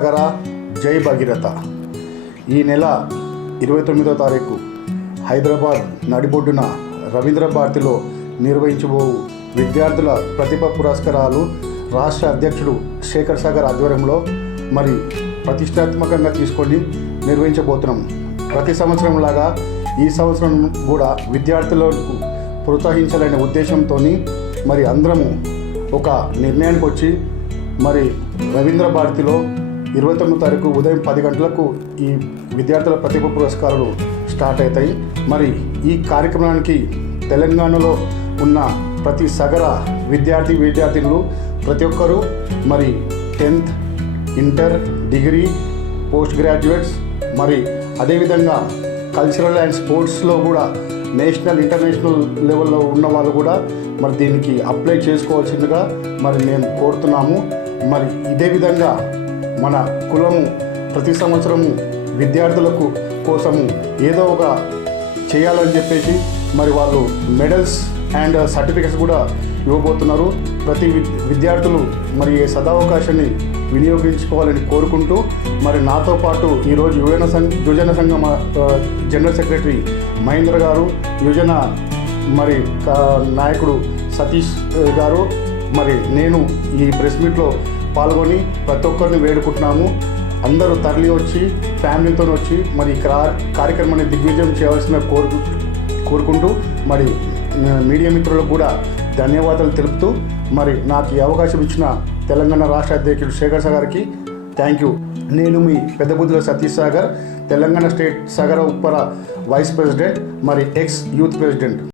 నగర జై భగీరథ. ఈ నెల ఇరవై తొమ్మిదో తారీఖు హైదరాబాద్ నడిబొడ్డున రవీంద్ర భారతిలో నిర్వహించబో విద్యార్థుల ప్రతిభ పురస్కారాలు రాష్ట్ర అధ్యక్షుడు శేఖర్ సాగర్ ఆధ్వర్యంలో మరి ప్రతిష్టాత్మకంగా తీసుకొని నిర్వహించబోతున్నాం. ప్రతి సంవత్సరం లాగా ఈ సంవత్సరం కూడా విద్యార్థులకు ప్రోత్సహించాలనే ఉద్దేశంతో మరి అందరము ఒక నిర్ణయానికి వచ్చి మరి రవీంద్ర భారతిలో ఇరవై తొమ్మిది తారీఖు ఉదయం పది గంటలకు ఈ విద్యార్థుల ప్రతిభ పురస్కారాలు స్టార్ట్ అవుతాయి. మరి ఈ కార్యక్రమానికి తెలంగాణలో ఉన్న ప్రతి సగర విద్యార్థి విద్యార్థినులు ప్రతి ఒక్కరూ మరి tenth inter degree post graduates మరి అదేవిధంగా కల్చరల్ అండ్ స్పోర్ట్స్లో కూడా నేషనల్ ఇంటర్నేషనల్ లెవెల్లో ఉన్న వాళ్ళు కూడా మరి దీనికి అప్లై చేసుకోవాల్సిందిగా మరి మేము కోరుతున్నాము. మరి ఇదే విధంగా మన కులము ప్రతి సంవత్సరము విద్యార్థులకు కోసము ఏదో ఒక చేయాలని చెప్పేసి మరి వాళ్ళు మెడల్స్ అండ్ సర్టిఫికెట్స్ కూడా ఇవ్వబోతున్నారు. ప్రతి విద్యార్థులు మరి ఈ సదావకాశాన్ని వినియోగించుకోవాలని కోరుకుంటూ మరి నాతో పాటు ఈరోజు యువజన సంఘ యువజన సంఘం జనరల్ సెక్రటరీ మహేంద్ర గారు యువజన మరి నాయకుడు సతీష్ గారు. మరి నేను ఈ ప్రెస్ మీట్లో పాల్గొని ప్రతి ఒక్కరిని వేడుకుంటున్నాము. అందరూ తరలి వచ్చి ఫ్యామిలీతో వచ్చి మరి ఈ కార్యక్రమాన్ని దిగ్విజయం చేయవలసిన కోరు కోరుకుంటూ మరి మీడియా మిత్రులకు కూడా ధన్యవాదాలు తెలుపుతూ మరి నాకు ఈ అవకాశం ఇచ్చిన తెలంగాణ రాష్ట్ర అధ్యక్షుడు శేఖర్ సాగర్కి థ్యాంక్ యూ. నేను మీ Peddabuddula Satish Sagar Telangana state Sagara Uppara vice president మరి ఎక్స్ యూత్ ప్రెసిడెంట్.